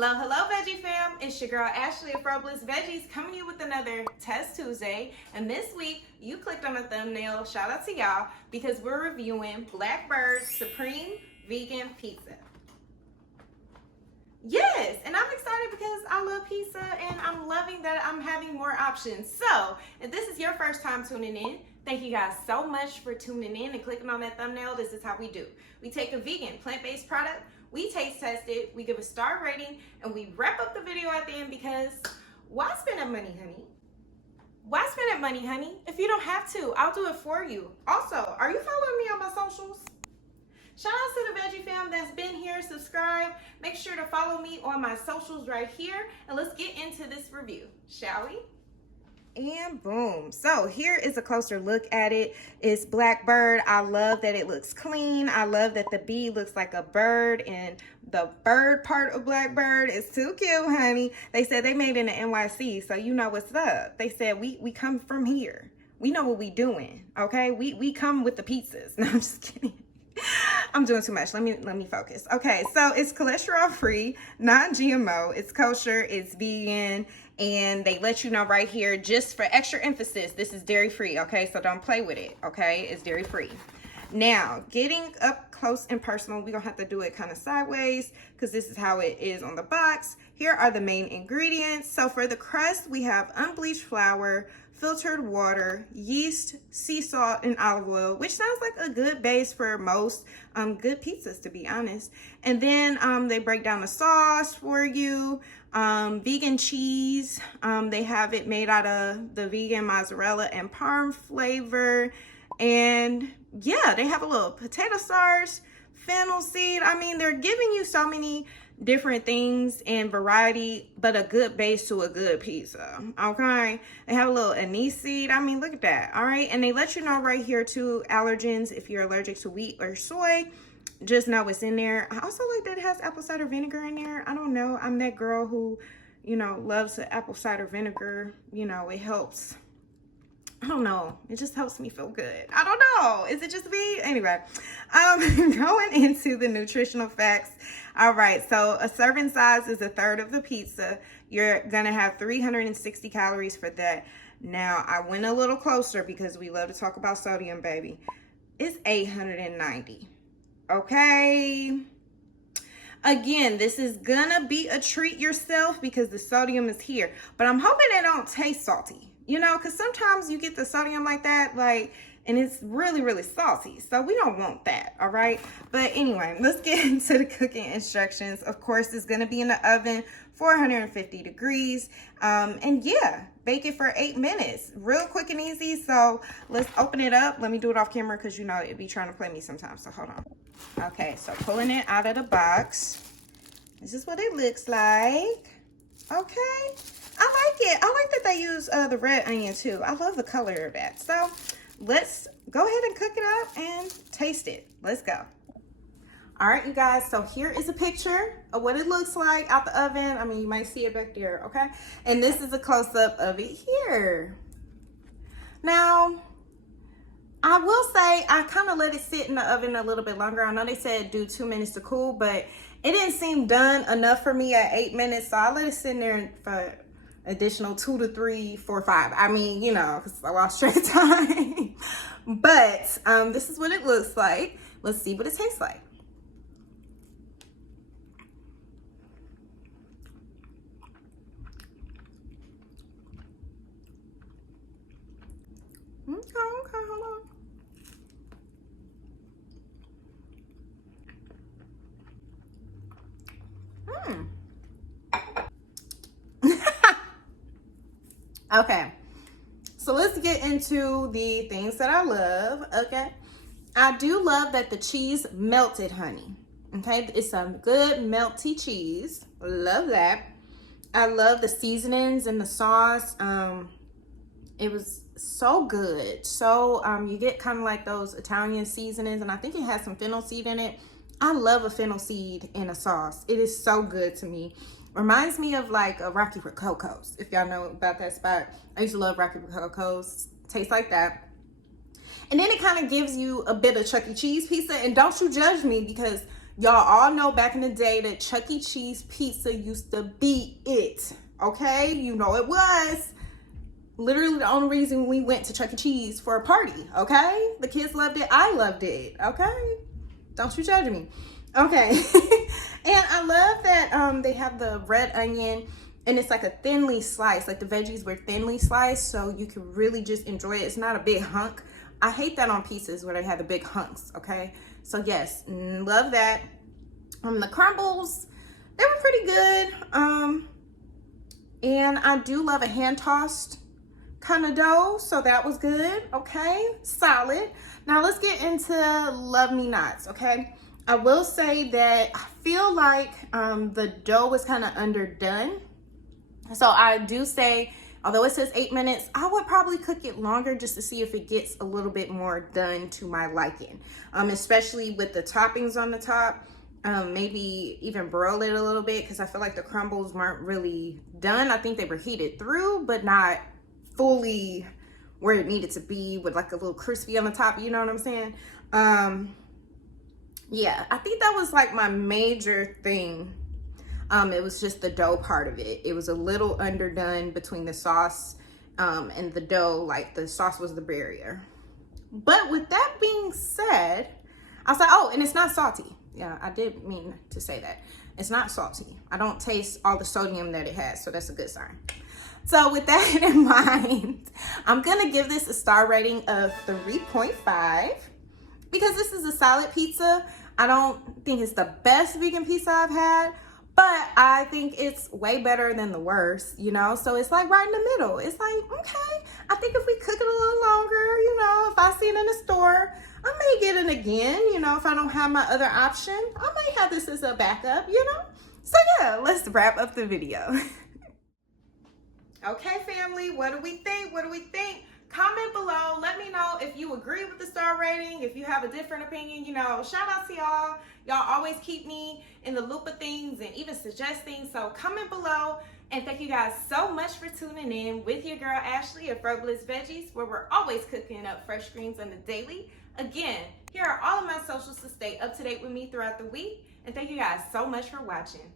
Hello, Veggie fam. It's your girl Ashley of Frobliss Veggies coming to you with another Test Tuesday. And this week, you clicked on the thumbnail, shout out to y'all, because we're reviewing Blackbird Supreme Vegan Pizza. Yes, and I'm excited because I love pizza and I'm loving that I'm having more options. So, if this is your first time tuning in, thank you guys so much for tuning in and clicking on that thumbnail. This is how we do. We take a vegan, plant-based product, we taste test it, we give a star rating, and we wrap up the video at the end because why spend that money, honey? Why spend that money, honey? If you don't have to, I'll do it for you. Also, are you following me on my socials? Shout out to the Veggie fam that's been here, subscribe. Make sure to follow me on my socials right here. And let's get into this review, shall we? And boom. So here is a closer look at it. It's Blackbird. I love that it looks clean. I love that the bee looks like a bird, and the bird part of Blackbird is too cute, honey. They said they made it in the NYC, so you know what's up. They said we come from here. We know what we doing, okay? We come with the pizzas. No, I'm just kidding. I'm doing too much. Let me focus. Okay, so it's cholesterol free, non-GMO, it's kosher, it's vegan, and they let you know right here, just for extra emphasis, this is dairy free, okay? So don't play with it, okay? It's dairy free. Now, getting up close and personal, we're gonna have to do it kind of sideways because this is how it is on the box. Here are the main ingredients. So for the crust, we have unbleached flour, filtered water, yeast, sea salt, and olive oil, which sounds like a good base for most good pizzas, to be honest. And then they break down the sauce for you. Vegan cheese, they have it made out of the vegan mozzarella and parm flavor. And yeah, they have a little potato starch, fennel seed. I mean, they're giving you so many different things and variety, but a good base to a good pizza, okay? They have a little anise seed. I mean, look at that, all right? And they let you know right here too, allergens, if you're allergic to wheat or soy, just know what's in there. I also like that it has apple cider vinegar in there. I don't know, I'm that girl who, you know, loves the apple cider vinegar. You know, it helps. I don't know. It just helps me feel good. I don't know. Is it just me? Anyway, going into the nutritional facts. All right. So a serving size is a third of the pizza. You're going to have 360 calories for that. Now, I went a little closer because we love to talk about sodium, baby. It's 890. Okay. Again, this is going to be a treat yourself because the sodium is here. But I'm hoping it don't taste salty. You know, because sometimes you get the sodium like that, like, and it's really, really salty. So we don't want that, all right? But anyway, let's get into the cooking instructions. Of course, it's going to be in the oven, 450 degrees. And yeah, bake it for 8 minutes. Real quick and easy. So let's open it up. Let me do it off camera because, you know, it'd be trying to play me sometimes. So hold on. Okay, so pulling it out of the box. This is what it looks like. Okay. I like it. I like that they use the red onion too. I love the color of that. So let's go ahead and cook it up and taste it. Let's go. All right, you guys. So here is a picture of what it looks like out the oven. I mean, you might see it back there, okay? And this is a close-up of it here. Now, I will say I kind of let it sit in the oven a little bit longer. I know they said do 2 minutes to cool, but it didn't seem done enough for me at 8 minutes. So I let it sit in there for additional 2 to 3, 4, 5. I mean, you know, because I lost track of time. But this is what it looks like. Let's see what it tastes like. Okay, hold on. Okay, so let's get into the things that I love. Okay, I do love that the cheese melted, honey. Okay, it's a good melty cheese. Love that. I love the seasonings and the sauce. It was so good. So you get kind of like those Italian seasonings, and I think it has some fennel seed in it. I love a fennel seed in a sauce. It is so good to me. Reminds me of like a Rocky Rococo's, if y'all know about that spot. I used to love Rocky Rococo's. Tastes like that. And then it kind of gives you a bit of Chuck E. Cheese pizza. And don't you judge me because Y'all all know back in the day that Chuck E. Cheese pizza used to be it. Okay, you know it was. Literally the only reason we went to Chuck E. Cheese for a party, okay? The kids loved it, I loved it, okay? Don't you judge me. Okay, and I love that they have the red onion, and it's like a thinly sliced, like the veggies were thinly sliced, so you can really just enjoy it. It's not a big hunk. I hate that on pizzas where they have the big hunks, okay? So yes, love that. The crumbles, they were pretty good. And I do love a hand-tossed kind of dough, so that was good. Okay, solid. Now let's get into love me nots. Okay, I will say that I feel like the dough was kind of underdone, so I do say, although it says 8 minutes, I would probably cook it longer just to see if it gets a little bit more done to my liking, especially with the toppings on the top. Maybe even broil it a little bit, because I feel like the crumbles weren't really done. I think they were heated through, but not fully where it needed to be, with like a little crispy on the top, you know what I'm saying? Yeah, I think that was like my major thing. It was just the dough part of it. It was a little underdone between the sauce and the dough. Like the sauce was the barrier. But with that being said, I was like, oh, and it's not salty. Yeah, I did mean to say that. It's not salty. I don't taste all the sodium that it has, so that's a good sign. So with that in mind, I'm gonna give this a star rating of 3.5 because this is a solid pizza. I don't think it's the best vegan pizza I've had, but I think it's way better than the worst, you know? So it's like right in the middle. It's like, okay, I think if we cook it a little longer, you know, if I see it in the store, I may get it again, you know, if I don't have my other option. I might have this as a backup, you know? So yeah, let's wrap up the video. Okay, family, what do we think? What do we think? Comment below. Let me know if you agree with the star rating, if you have a different opinion. You know, shout out to y'all. Y'all always keep me in the loop of things and even suggest things. So comment below. And thank you guys so much for tuning in with your girl Ashley of Frobliss Veggies, where we're always cooking up fresh greens on the daily. Again, here are all of my socials to stay up to date with me throughout the week. And thank you guys so much for watching.